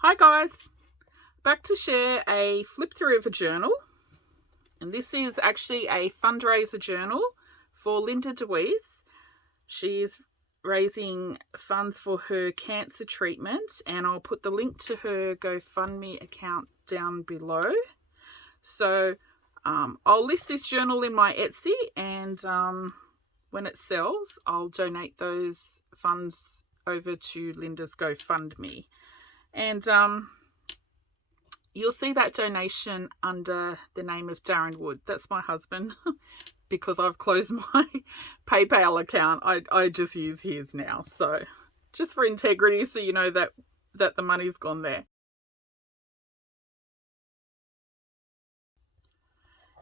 Hi guys, back to share a flip through of a journal, and this is actually a fundraiser journal for Linda DeWeese. She is raising funds for her cancer treatment, and I'll put the link to her GoFundMe account down below. So I'll list this journal in my Etsy, and when it sells, I'll donate those funds over to Linda's GoFundMe. And you'll see that donation under the name of Darren Wood. That's my husband. Because I've closed my PayPal account, I just use his now. So just for integrity, so you know that the money's gone there.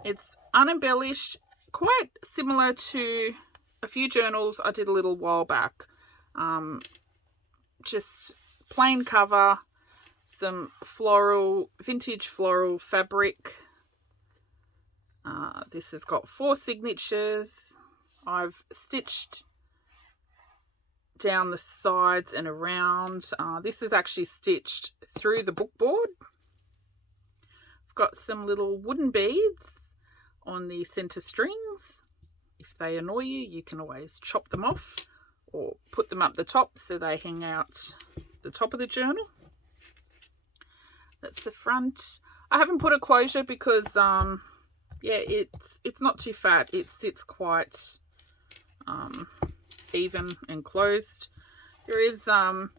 It's unembellished, quite similar to a few journals I did a little while back. Just plain cover, some vintage floral fabric. This has got 4 signatures. I've stitched down the sides and around. This is actually stitched through the book board. I've got some little wooden beads on the center strings. If they annoy you, you can always chop them off or put them up the top so they hang out the top of the journal. That's the front. I haven't put a closure because yeah, it's not too fat. It sits quite even and closed. There is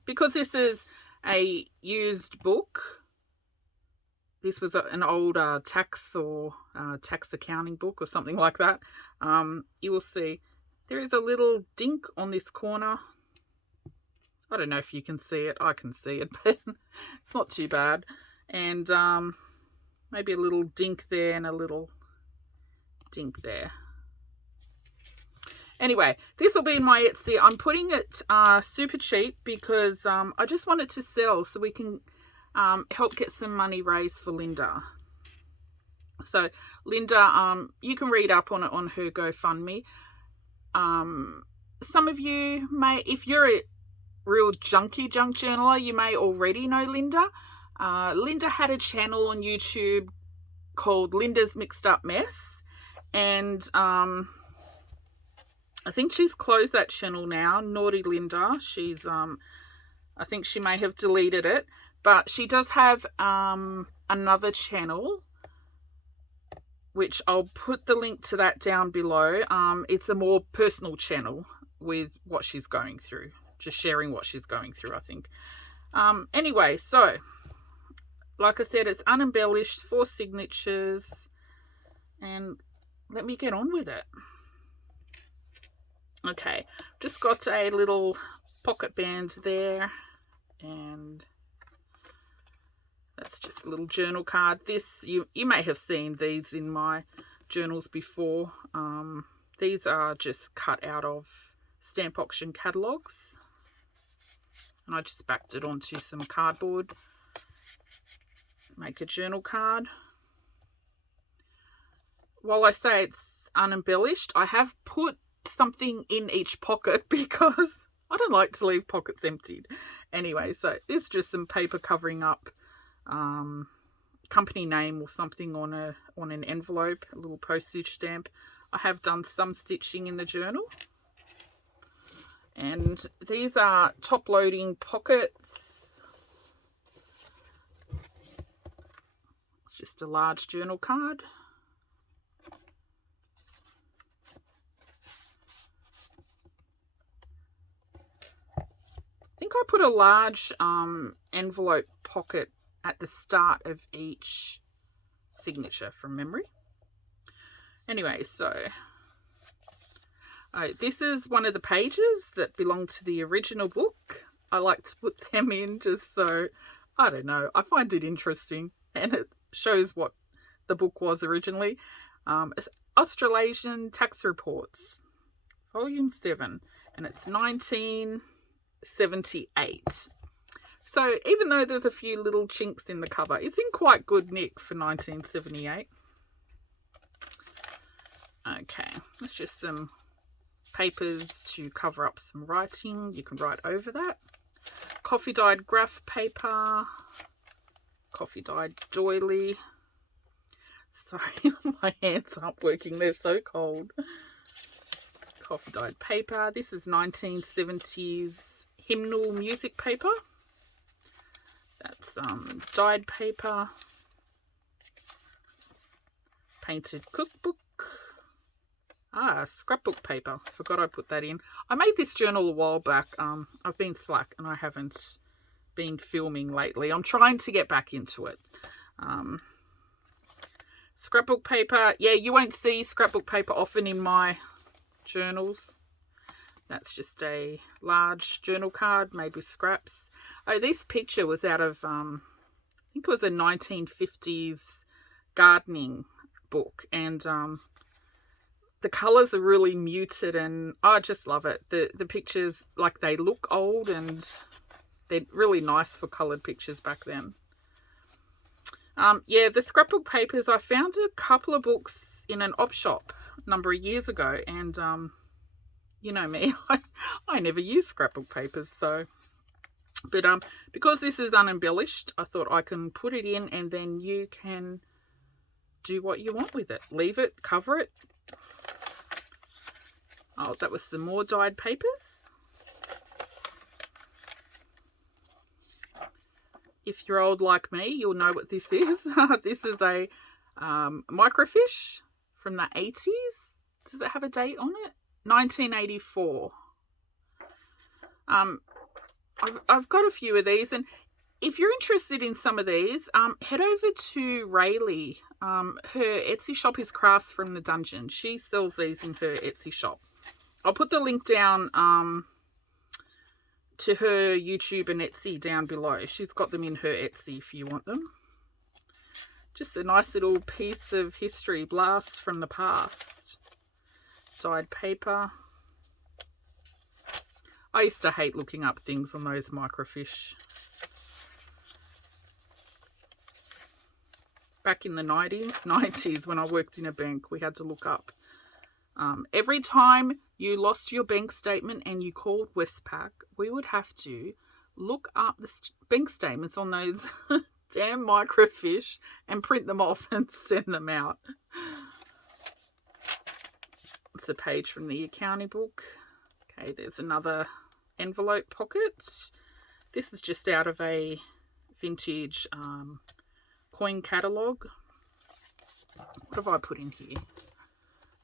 because this is a used book. This was an old tax or tax accounting book or something like that. You will see there is a little dink on this corner. I don't know if you can see it. I can see it, but it's not too bad. And maybe a little dink there and a little dink there. Anyway, this will be in my Etsy. I'm putting it super cheap because I just want it to sell so we can help get some money raised for Linda. So Linda, you can read up on it on her GoFundMe. Some of you may, if you're a real junk journaler, you may already know Linda. Linda had a channel on YouTube called Linda's Mixed Up Mess, and I think she's closed that channel now. Naughty Linda. She's I think she may have deleted it, but she does have another channel, which I'll put the link to that down below. It's a more personal channel with what she's going through, just sharing what she's going through, I think. Anyway, so like I said, it's unembellished, 4 signatures, and let me get on with it. Okay, just got a little pocket band there, and that's just a little journal card. This, you may have seen these in my journals before. These are just cut out of stamp auction catalogues, and I just backed it onto some cardboard. Make a journal card. While I say it's unembellished, I have put something in each pocket because I don't like to leave pockets emptied. Anyway, so this is just some paper covering up company name or something on an envelope, a little postage stamp. I have done some stitching in the journal. And these are top loading pockets. Just a large journal card. I think I put a large envelope pocket at the start of each signature from memory. Anyway, so this is one of the pages that belong to the original book. I like to put them in just so, I don't know, I find it interesting, and it shows what the book was originally. Australasian Tax Reports, Volume 7, and it's 1978. So even though there's a few little chinks in the cover, it's in quite good nick for 1978. Okay, that's just some papers to cover up some writing. You can write over that. coffee dyed graph paper, coffee dyed doily. Sorry, my hands aren't working, they're so cold. Coffee dyed paper. This is 1970s hymnal music paper. That's dyed paper. Painted cookbook. Scrapbook paper. Forgot I put that in. I made this journal a while back. I've been slack and I haven't been filming lately. I'm trying to get back into it. Scrapbook paper. Yeah, you won't see scrapbook paper often in my journals. That's just a large journal card made with scraps. Oh, this picture was out of, I think it was a 1950s gardening book. And the colours are really muted and I just love it. The pictures, like, they look old and they're really nice for coloured pictures back then. Yeah, the scrapbook papers, I found a couple of books in an op shop a number of years ago, and you know me, I never use scrapbook papers, so, but because this is unembellished, I thought I can put it in and then you can do what you want with it. Leave it, cover it. Oh, that was some more dyed papers. If you're old like me, you'll know what this is. This is a microfiche from the 80s. Does it have a date on it? 1984. I've got a few of these, and if you're interested in some of these, head over to Raelie. Her Etsy shop is Crafts from the Dungeon. She sells these in her Etsy shop. I'll put the link down to her YouTube and Etsy down below. She's got them in her Etsy if you want them. Just a nice little piece of history, blast from the past. Dyed paper. I used to hate looking up things on those microfiche. Back in the 90s when I worked in a bank, we had to look up. Every time you lost your bank statement and you called Westpac, we would have to look up the bank statements on those damn microfiche and print them off and send them out. It's a page from the accounting book. Okay, there's another envelope pocket. This is just out of a vintage coin catalogue. What have I put in here?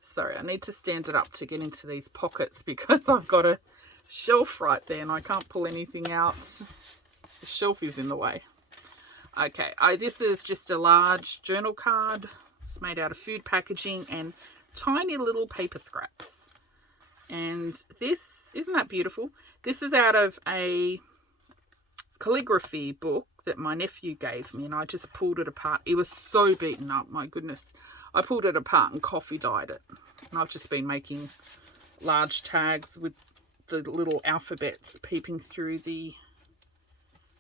Sorry, I need to stand it up to get into these pockets because I've got a shelf right there and I can't pull anything out. The shelf is in the way. Okay, this is just a large journal card. It's made out of food packaging and tiny little paper scraps. And this, isn't that beautiful? This is out of a calligraphy book that my nephew gave me and I just pulled it apart. It was so beaten up, my goodness. I pulled it apart and coffee dyed it. And I've just been making large tags with the little alphabets peeping through the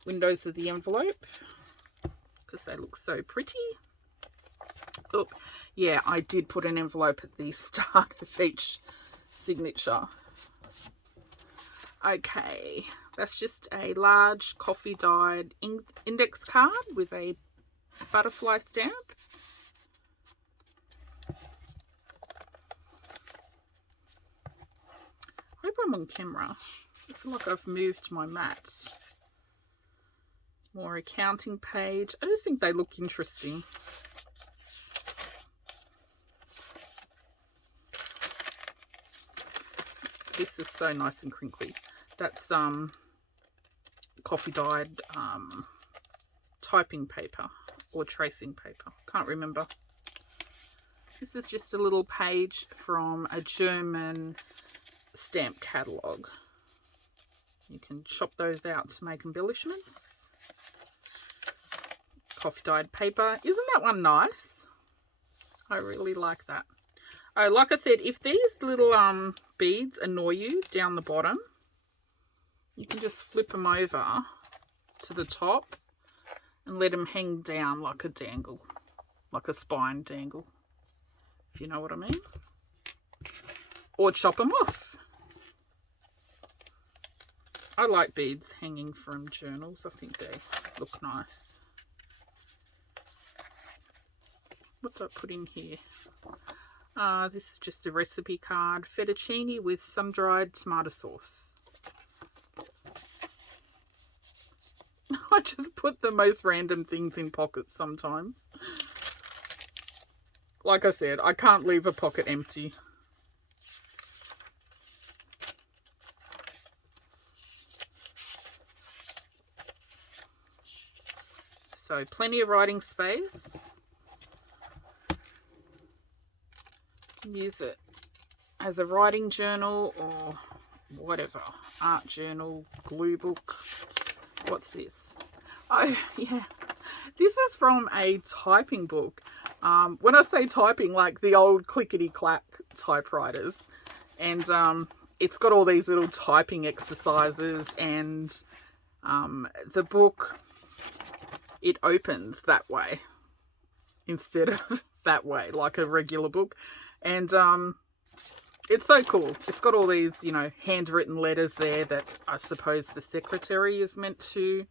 windows of the envelope because they look so pretty. Oh, yeah, I did put an envelope at the start of each signature. Okay, that's just a large coffee dyed index card with a butterfly stamp. I hope I'm on camera. I feel like I've moved my mat. More accounting page. I just think they look interesting. This is so nice and crinkly. That's coffee dyed typing paper or tracing paper. Can't remember. This is just a little page from a German stamp catalogue. You can chop those out to make embellishments. Coffee dyed paper. Isn't that one nice? I really like that. Oh, like I said, if these little beads annoy you down the bottom, you can just flip them over to the top and let them hang down like a dangle, like a spine dangle, if you know what I mean. Or chop them off. I like beads hanging from journals. I think they look nice. What do I put in here? This is just a recipe card. Fettuccine with sun-dried tomato sauce. I just put the most random things in pockets sometimes. Like I said, I can't leave a pocket empty. So plenty of writing space. You can use it as a writing journal or whatever. Art journal, glue book. What's this? Oh, yeah. This is from a typing book. When I say typing, like the old clickety-clack typewriters. And it's got all these little typing exercises, and the book, it opens that way instead of that way, like a regular book. And it's so cool. It's got all these, you know, handwritten letters there that I suppose the secretary is meant to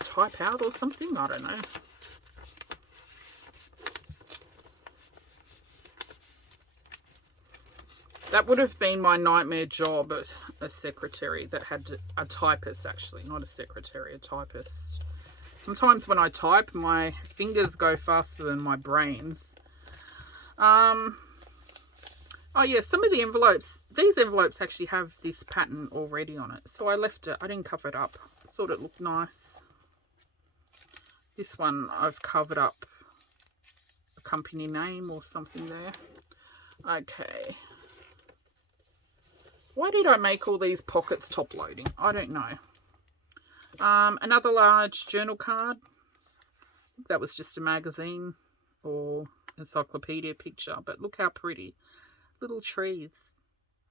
type out or something. I don't know. That would have been my nightmare job as a secretary that had to, a typist actually, not a secretary, a typist. Sometimes when I type, my fingers go faster than my brains. Oh yeah, some of the envelopes, these envelopes actually have this pattern already on it. So I left it, I didn't cover it up. Thought it looked nice. This one I've covered up a company name or something there. Okay. Why did I make all these pockets top loading? I don't know. Another large journal card. I think that was just a magazine or encyclopedia picture, but look how pretty. Little trees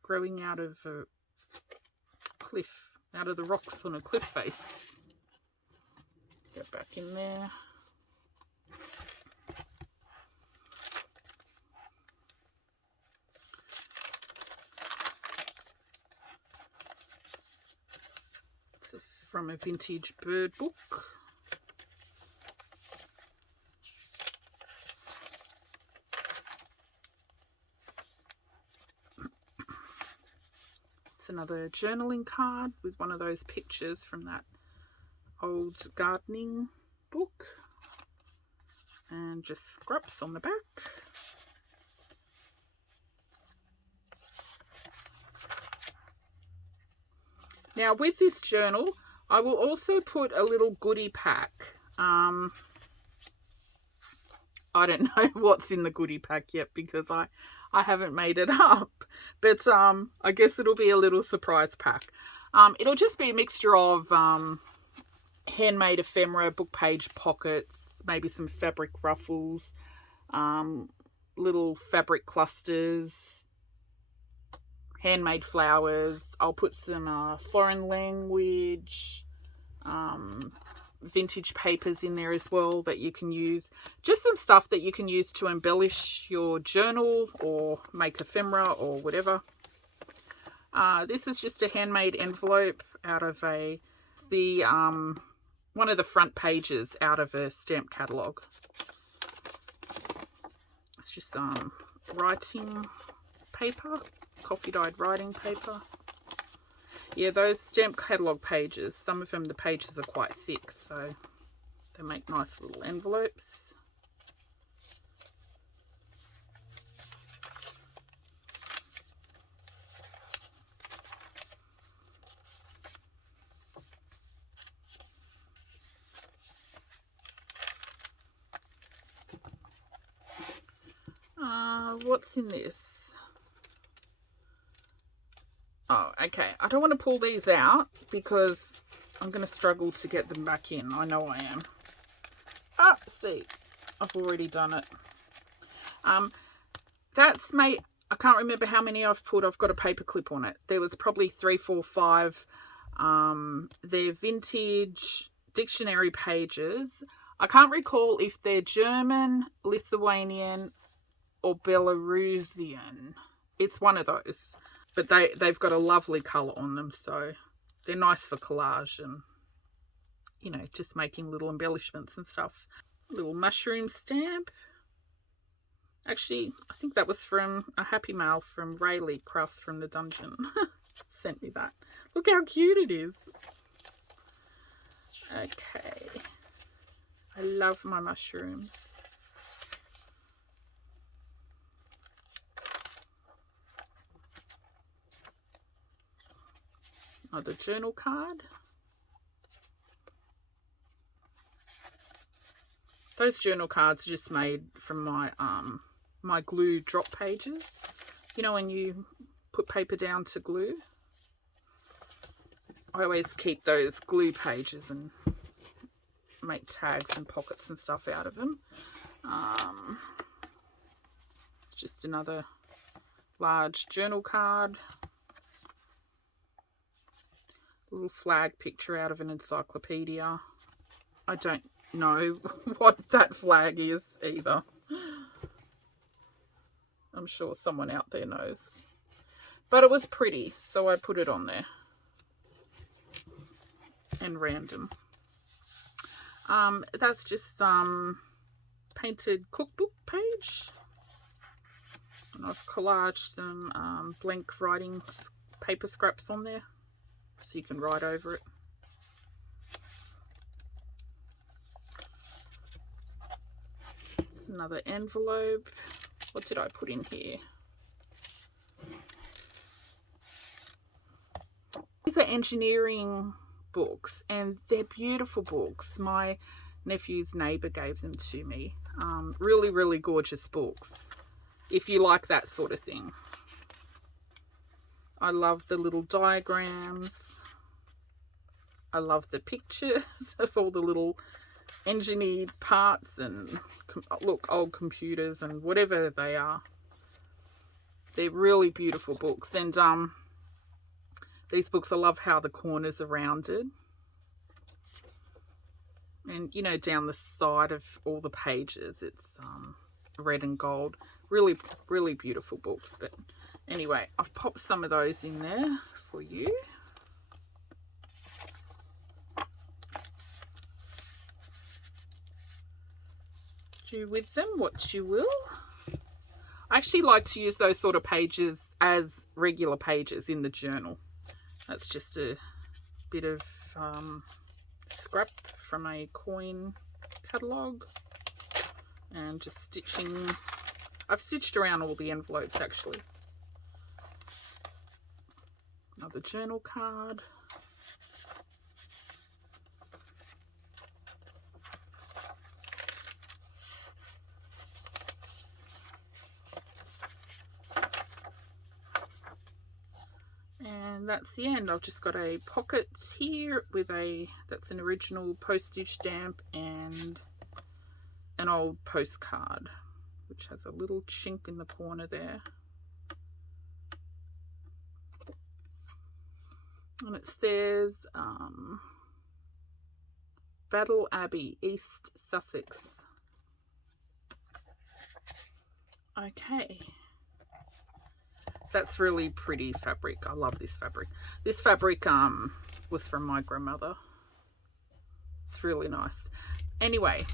growing out of a cliff, out of the rocks on a cliff face. Get back in there. It's from a vintage bird book. It's another journaling card with one of those pictures from that old gardening book, and just scraps on the back. Now with this journal, I will also put a little goodie pack. I don't know what's in the goodie pack yet because I haven't made it up, but I guess it'll be a little surprise pack. It'll just be a mixture of handmade ephemera, book page pockets, maybe some fabric ruffles, little fabric clusters, handmade flowers. I'll put some foreign language, vintage papers in there as well that you can use. Just some stuff that you can use to embellish your journal or make ephemera or whatever. This is just a handmade envelope out of one of the front pages out of a stamp catalogue. It's just writing paper, coffee dyed writing paper. Yeah, those stamp catalogue pages, some of them, the pages are quite thick, so they make nice little envelopes. What's in this? Oh, okay. I don't want to pull these out because I'm going to struggle to get them back in. I know I am. Ah, see, I've already done it. That's made, I can't remember how many I've put. I've got a paper clip on it. There was probably 3, 4, 5. They're vintage dictionary pages. I can't recall if they're German, Lithuanian, or Belarusian. It's one of those. But they've got a lovely colour on them, so they're nice for collage and, you know, just making little embellishments and stuff. Little mushroom stamp. Actually, I think that was from a happy mail from Raelie, Crafts from the Dungeon. Sent me that. Look how cute it is. Okay. I love my mushrooms. Another journal card. Those journal cards are just made from my my glue drop pages. You know when you put paper down to glue? I always keep those glue pages and make tags and pockets and stuff out of them. It's just another large journal card. Little flag picture out of an encyclopedia. I don't know what that flag is either. I'm sure someone out there knows. But it was pretty, so I put it on there. And random. That's just some painted cookbook page. And I've collaged some blank writing paper scraps on there, so you can write over it. It's another envelope. What did I put in here? These are engineering books, and they're beautiful books. My nephew's neighbour gave them to me. Really, really gorgeous books, if you like that sort of thing. I love the little diagrams. I love the pictures of all the little engineered parts and, look, old computers and whatever they are. They're really beautiful books. And these books, I love how the corners are rounded. And, you know, down the side of all the pages, it's red and gold. Really, really beautiful books. But anyway, I've popped some of those in there for you. Do with them what you will. I actually like to use those sort of pages as regular pages in the journal. That's just a bit of scrap from a coin catalogue, and just stitching. I've stitched around all the envelopes actually. Another journal card. And that's the end. I've just got a pocket here with that's an original postage stamp and an old postcard, which has a little chink in the corner there. And it says Battle Abbey, East Sussex. Okay. That's really pretty fabric. I love this fabric. This fabric was from my grandmother. It's really nice. Anyway,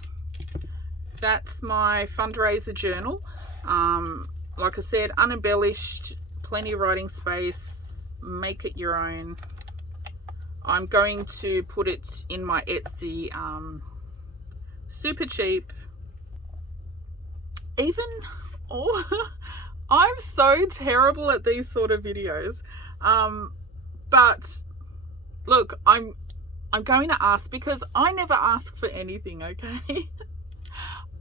that's my fundraiser journal. Like I said, unembellished, plenty of writing space, make it your own. I'm going to put it in my Etsy, super cheap. Even, I'm so terrible at these sort of videos. But look, I'm going to ask, because I never ask for anything, okay?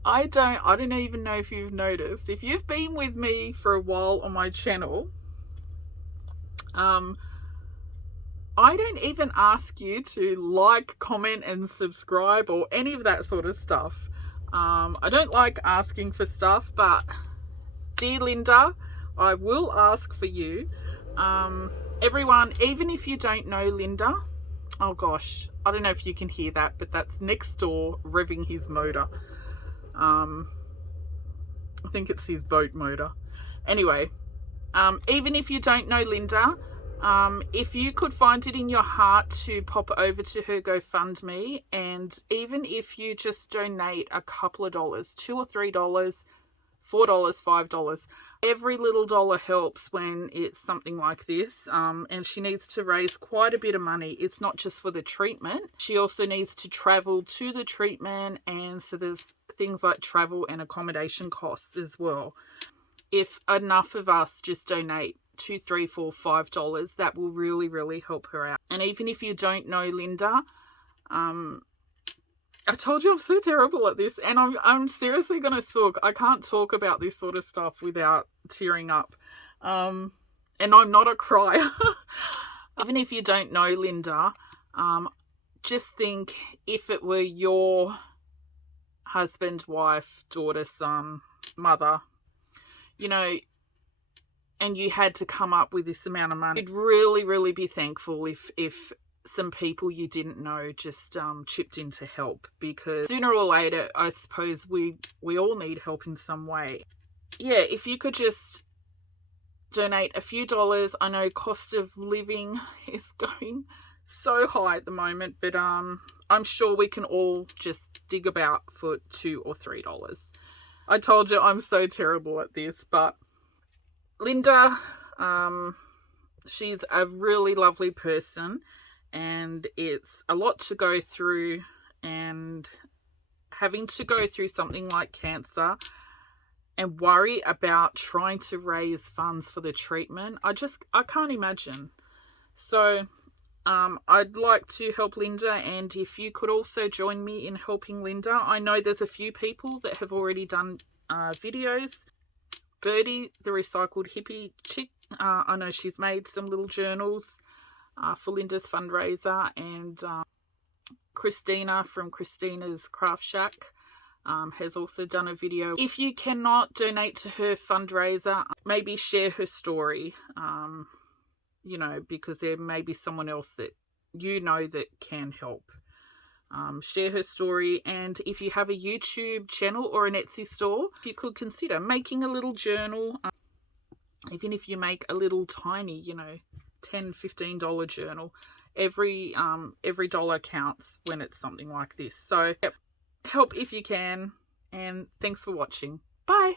I don't even know if you've noticed. If you've been with me for a while on my channel, I don't even ask you to like, comment and subscribe or any of that sort of stuff. I don't like asking for stuff, but dear Linda, I will ask for you. Everyone, even if you don't know Linda, oh gosh, I don't know if you can hear that, but that's next door revving his motor. I think it's his boat motor. Anyway, even if you don't know Linda, if you could find it in your heart to pop over to her GoFundMe, and even if you just donate a couple of dollars, $2 or $3, $4, $5, every little dollar helps when it's something like this. And she needs to raise quite a bit of money. It's not just for the treatment. She also needs to travel to the treatment, and so there's things like travel and accommodation costs as well. If enough of us just donate $2, $3, $4, $5, that will really, really help her out. And even if you don't know Linda, I told you I'm so terrible at this, and I'm seriously going to sook. I can't talk about this sort of stuff without tearing up. And I'm not a crier. Even if you don't know Linda, just think if it were your husband, wife, daughter, son, mother, you know, and you had to come up with this amount of money, you'd really, really be thankful if some people you didn't know just chipped in to help, because sooner or later, I suppose we all need help in some way. Yeah, if you could just donate a few dollars. I know cost of living is going so high at the moment, but I'm sure we can all just dig about for $2 or $3. I told you I'm so terrible at this, but Linda, she's a really lovely person, and it's a lot to go through, and having to go through something like cancer and worry about trying to raise funds for the treatment, I can't imagine. So I'd like to help Linda, and if you could also join me in helping Linda. I know there's a few people that have already done videos. Birdie, the recycled hippie chick, I know she's made some little journals for Linda's fundraiser, and Kristina from Kristina's Craft Shack has also done a video. If you cannot donate to her fundraiser, maybe share her story, you know, because there may be someone else that you know that can help. Share her story, and if you have a YouTube channel or an Etsy store, you could consider making a little journal. Even if you make a little tiny, you know, $10, $15 journal, every dollar counts when it's something like this. So help if you can, and thanks for watching. Bye.